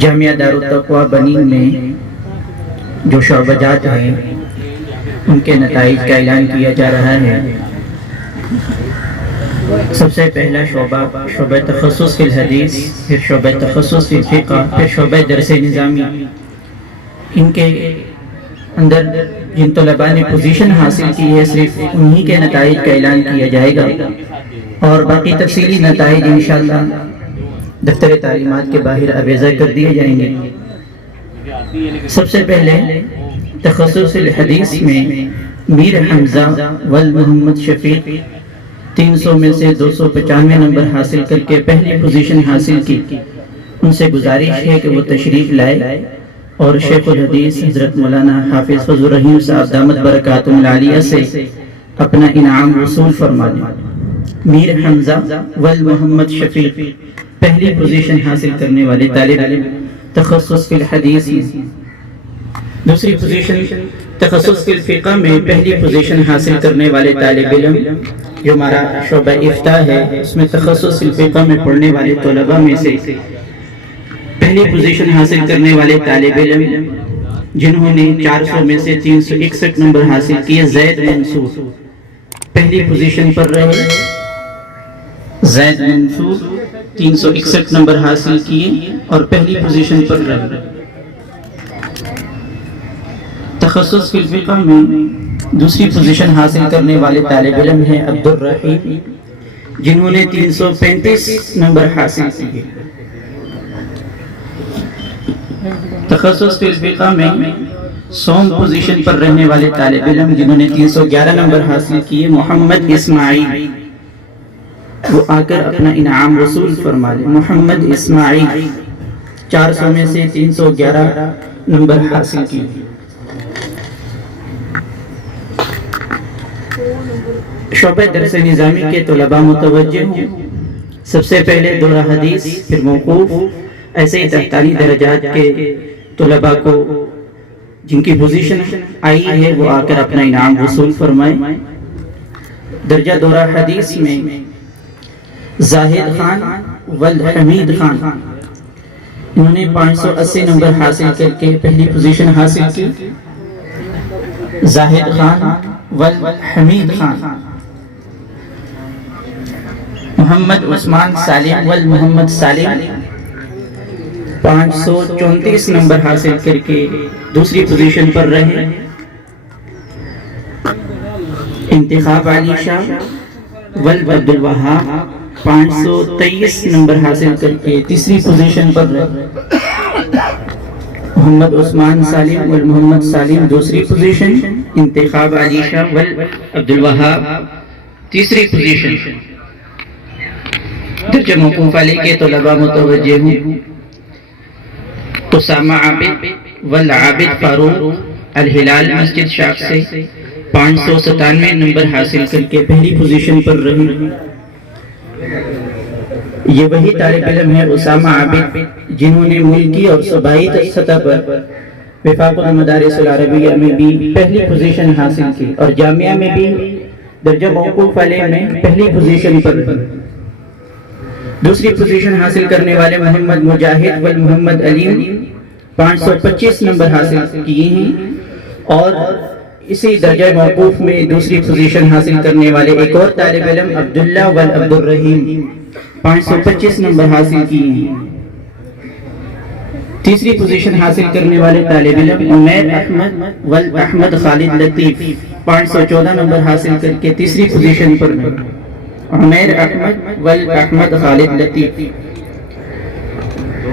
جامعہ دارالتقویٰ بنین میں جو شعبجات ہیں ان کے نتائج کا اعلان کیا جا رہا ہے۔ سب سے پہلا شعبہ تخصص فی الحدیث، پھر شعبہ تخصص فی الفقہ، پھر شعبہ درس نظامی۔ ان کے اندر جن طلباء نے پوزیشن حاصل کی ہے صرف انہی کے نتائج کا اعلان کیا جائے گا، اور باقی تفصیلی نتائج انشاءاللہ دفتر تعلیمات کے باہر ابیضا کر دیے جائیں گے۔ سب سے پہلے تخصص الحدیث میں میر حمزہ والمحمد شفیق 300 میں سے 295 نمبر حاصل کر کے پہلی پوزیشن حاصل کی۔ ان سے گزارش ہے کہ وہ تشریف لائے اور شیخ الحدیث حضرت مولانا حافظ فضل الرحیم صاحب دامت برکاتہم العالیہ سے اپنا انعام وصول فرما دیں۔ میر حمزہ والمحمد شفیق پہلی پوزیشن حاصل کرنے والے طالب علم تخصص فی الحدیث میں۔ دوسری پوزیشن تخصص فی الفقہ میں پہلی پوزیشن حاصل کرنے والے طالب علم جو ہمارا شعبہ افتاء ہے، اس میں تخصص فی الفقہ میں پڑھنے والے طلباء میں سے پہلی پوزیشن حاصل کرنے والے طالب علم جنہوں نے 400 میں سے 361 نمبر حاصل کیے، زید منصور پہلی پوزیشن پر رہے۔ زید منصور 361 نمبر حاصل کیے اور پہلی پوزیشن پر رہے۔ تخصص فی الفقہ میں دوسری پوزیشن حاصل کرنے والے طالب علم ہیں عبد الرحیم، جنہوں نے 335 نمبر حاصل کیے۔ تخصص فی الفقہ میں سوم پوزیشن پر رہنے والے طالب علم جنہوں نے 311 نمبر حاصل کیے، محمد اسماعیل، وہ آ کر اپنا انعام وصول فرما لیں۔ محمد اسماعیل 400 میں سے 311 نمبر حاصل کیے۔ شعبہ درس نظامی کے طلباء متوجہ ہوں۔ سب سے پہلے دورہ حدیث، پھر موقوف، ایسے ہی تحتانی درجات کے طلباء کو جن کی پوزیشن آئی ہے وہ آ کر اپنا انعام وصول فرمائیں۔ درجہ دورہ حدیث میں زاہد خان والحمید خان، انہوں نے 580 نمبر حاصل کر کے پہلی پوزیشن حاصل کی۔ زاہد خان والحمید خان۔ محمد عثمان سالم والمحمد سالم 534 نمبر حاصل کر کے دوسری پوزیشن پر رہے۔ انتخاب علی شاہ والعبد الوہاب 523 نمبر حاصل کر کے تیسری پوزیشن پر رہے۔ محمد عثمان سالم والمحمد سالم دوسری پوزیشن، انتخاب علی شاہ والعبد الوہاب تیسری پوزیشن۔ درجہ موقوف علیہ کے طلباء متوجہ ہوں۔ اسامہ عابد والعابد فاروق الہلال مسجد شاخ سے 597 نمبر حاصل کر کے پہلی پوزیشن پر رہے۔ یہ وہی طالب علم ہے اسامہ عابد جنہوں نے ملکی اور صوبائی سطح پر وفاق المدارس العربیہ میں بھی پہلی پوزیشن حاصل کی، اور جامعہ میں بھی درجہ موقوف علیہ میں پہلی پوزیشن پر رہے۔ دوسری پوزیشن حاصل کرنے والے محمد مجاہد والمحمد علیم 525 نمبر حاصل کیے ہیں، اور اسی درجہ موقوف میں دوسری پوزیشن حاصل کرنے والے ایک اور طالب علم عبداللہ والعبد الرحیم 525 نمبر حاصل کیے ہیں۔ تیسری پوزیشن حاصل کرنے والے طالب علم عمیر احمد والاحمد خالد لطیف 514 نمبر حاصل کر کے تیسری پوزیشن پر ہیں۔ عمیر احمد والاحمد خالد لطیف۔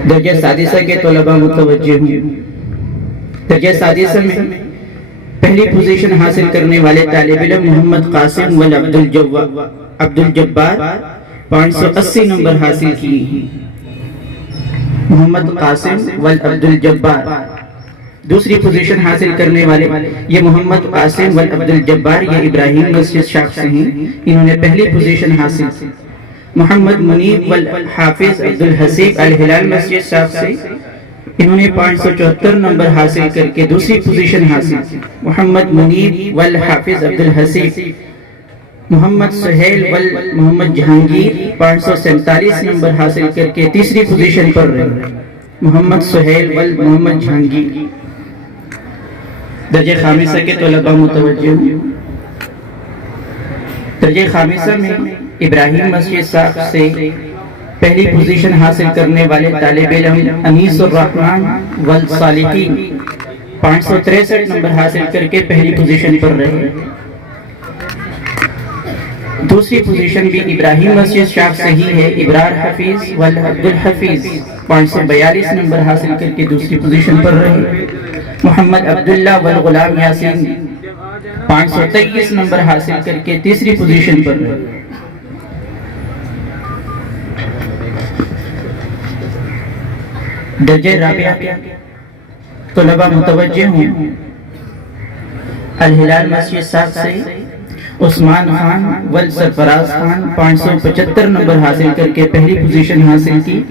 درجہ سادسہ کے طلباء متوجہ ہوں۔ درجہ سادسہ میں پہلی پوزیشن حاصل کرنے والے طالب علم محمد قاسم والعبد الجبار 580 نمبر حاصل کیے ہیں۔ محمد قاسم والعبد الجبار دوسری پوزیشن حاصل کرنے والے یہ محمد قاسم والعبد الجبار یہ ابراہیم مسجد شاخ سے ہیں، انہوں نے پہلی پوزیشن حاصل کی۔ محمد منیب والحافظ عبد الحسیب الہلال مسجد شاخ سے، انہوں نے 574 نمبر حاصل کر کے دوسری پوزیشن حاصل کی۔ محمد منیب والحافظ عبد الحسیب محمد سہیل محمد جہانگیر 547 نمبر حاصل کر کے تیسری پوزیشن پر رہے۔ محمد سہیل ول محمد جہانگیر. درجہ خامسہ کے طلباء متوجہ ہوں. درجہ خامسہ میں ابراہیم مسجد ساکھ سے پہلی پوزیشن حاصل کرنے والے طالب علم انیس الرحمن والصالحین 563 نمبر حاصل کر کے پہلی پوزیشن پر رہے. دوسری پوزیشن بھی ابراہیم مسجد ساکھ سے ہی ہے. ابرار حفیظ والعبد الحفیظ 542 نمبر حاصل کر کے دوسری پوزیشن پر رہے. محمد عبداللہ والغلام یاسین 523 نمبر حاصل کر کے تیسری پوزیشن پر رہے. درجہ رابعہ کے طلباء متوجہ ہوں. الہلال مسجد ساکھ سے عثمان خان والسرفراز خان 575 نمبر حاصل کر کے پہلی پوزیشن حاصل کی.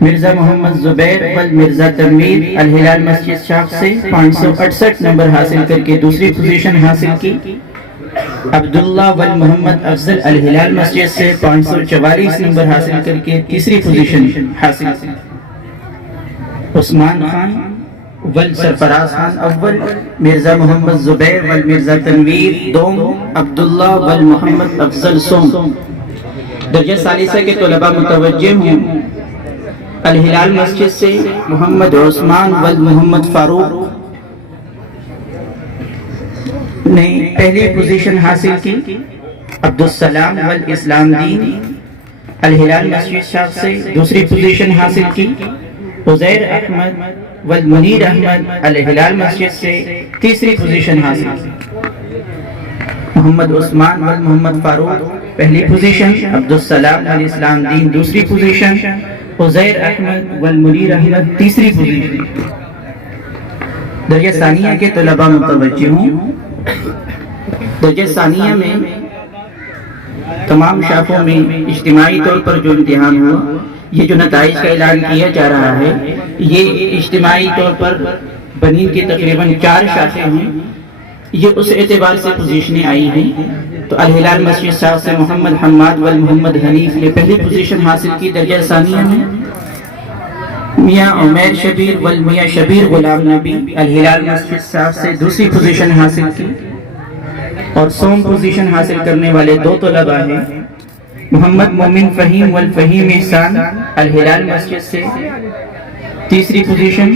مرزا محمد زبیر والمرزا تنویر الہلال مسجد ساکھ سے 568 نمبر حاصل کر کے دوسری پوزیشن حاصل کی. عبداللہ والمحمد افضل الہلال مسجد سے 544 نمبر حاصل کر کے تیسری پوزیشن حاصل کی. عثمان خان والسرفراز خان اول، مرزا محمد زبیر والمرزا تنویر دوم، عبداللہ والمحمد افضل سوم. درجہ ثالثہ کے طلباء متوجہ ہوں. الہلال مسجد سے محمد عثمان والمحمد فاروق نے پہلی پوزیشن حاصل کی. عبدالسلام والاسلام دین الہلال مسجد ساکھ سے دوسری پوزیشن حاصل کی. عزیر احمد والمنیر احمد الہلال مسجد سے تیسری پوزیشن حاصل کی. محمد عثمان والمحمد فاروق پہلی پوزیشن، عبدالسلام والاسلام دین دوسری پوزیشن، عزیر احمد والمنیر احمد تیسری پوزیشن. درجہ ثانیہ کے طلباء متوجہ ہوں. درجہ ثانیہ میں تمام شاخوں میں اجتماعی طور پر جو امتحان ہوا، یہ جو نتائج کا اعلان کیا جا رہا ہے، یہ اجتماعی طور پر بنین کی تقریباً 4 شاخیں ہیں. یہ اس اعتبار سے پوزیشنیں آئی ہیں. تو الہلال مسجد ساکھ سے محمد حماد والمحمد حنیف نے پہلی پوزیشن حاصل کی. درجہ ثانیہ میں میاں عمیر شبیر والمیاں شبیر غلام نبی الہلال مسجد ساکھ سے دوسری پوزیشن حاصل کی. اور سوم پوزیشن حاصل کرنے والے 2 طلباء ہیں. محمد مومن فہیم والفہیم احسان الہلال مسجد سے تیسری پوزیشن،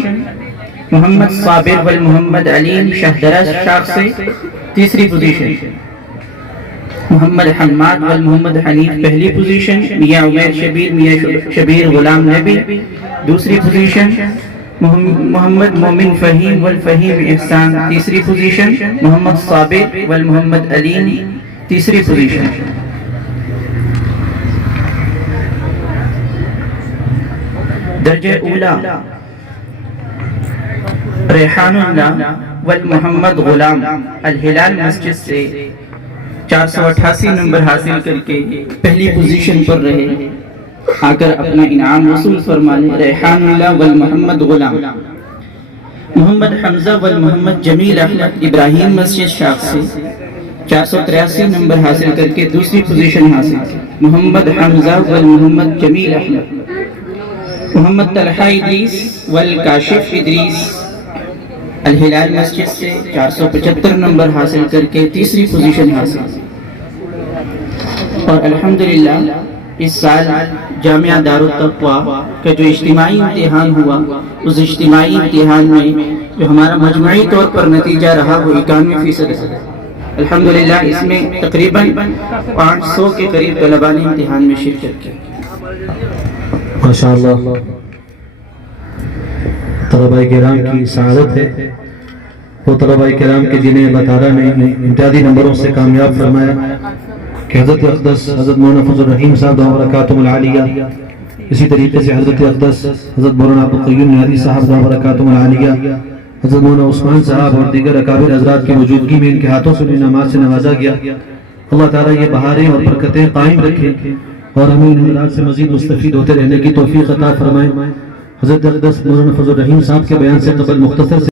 محمد صابر والمحمد علیم شہدرہ ساکھ سے تیسری پوزیشن، محمد حماد والمحمد حنیف پہلی پوزیشن، میاں عمیر شبیر میاں شبیر غلام نبی دوسری پوزیشن، محمد مومن فہیم والفہیم احسان تیسری پوزیشن، محمد صابر والمحمد علیم تیسری پوزیشن. درجہ اولا ریحان اللہ والمحمد غلام الہلال مسجد سے 488 نمبر حاصل کر کے پہلی پوزیشن پر رہے. آ کر اپنا انعام وصول فرما لے. ریحان اللہ والمحمد غلام. محمد حمزہ والمحمد جمیل احمد ابراہیم مسجد ساکھ سے 483 نمبر حاصل کر کے دوسری پوزیشن حاصل کی. محمد حمزہ والمحمد جمیل احمد. محمد طلحہ ادریس والکاشف ادریس الہلال مسجد سے 475 نمبر حاصل کر کے تیسری پوزیشن حاصل. اور الحمدللہ اس سال جامعہ دارالتقویٰ کا جو اجتماعی امتحان ہوا، اس اجتماعی امتحان میں جو ہمارا مجموعی طور پر نتیجہ رہا وہ 91% ہے. الحمدللہ اس میں تقریباً 500 کے قریب طلباء نے امتحان میں شرکت کی. ماشاءاللہ طلباء کرام کی سعادت ہے. وہ طلباء کرام کے جنہیں اللہ تعالیٰ نے امتیازی نمبروں سے کامیاب فرمایا کہ حضرت اقدس حضرت مولانا فضل الرحیم صاحب برکاتہم العالیہ، اسی طریقے سے حضرت اقدس حضرت مولانا عبدالقیوم نیازی صاحب برکاتہم العالیہ، حضرت مولانا عثمان صاحب اور دیگر اکابر حضرات کی موجودگی میں ان کے ہاتھوں سے انعامات سے نوازا گیا. اللہ تعالیٰ یہ بہاریں اور برکتیں قائم رکھے اور ہمیں ان انعامات سے مزید مستفید ہوتے رہنے کی توفیق عطا فرمائے. حضرت اقدس مولانا فضل الرحیم صاحب کے بیان سے قبل مختصر سے